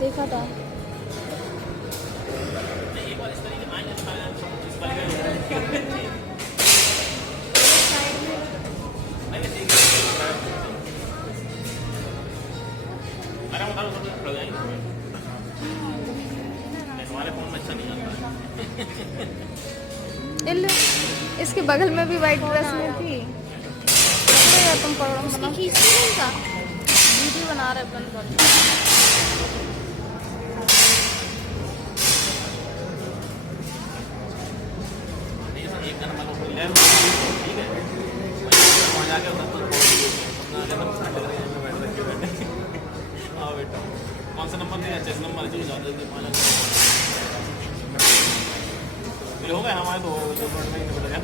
देखा था। इसके बगल में भी वाइट ड्रेस में थी। तुम पकड़ो, वीडियो बना रहे अपन। कौन सा नंबर नहीं है? 6 नंबर जो हो गए हमारे 2 मिनट में निकल गया।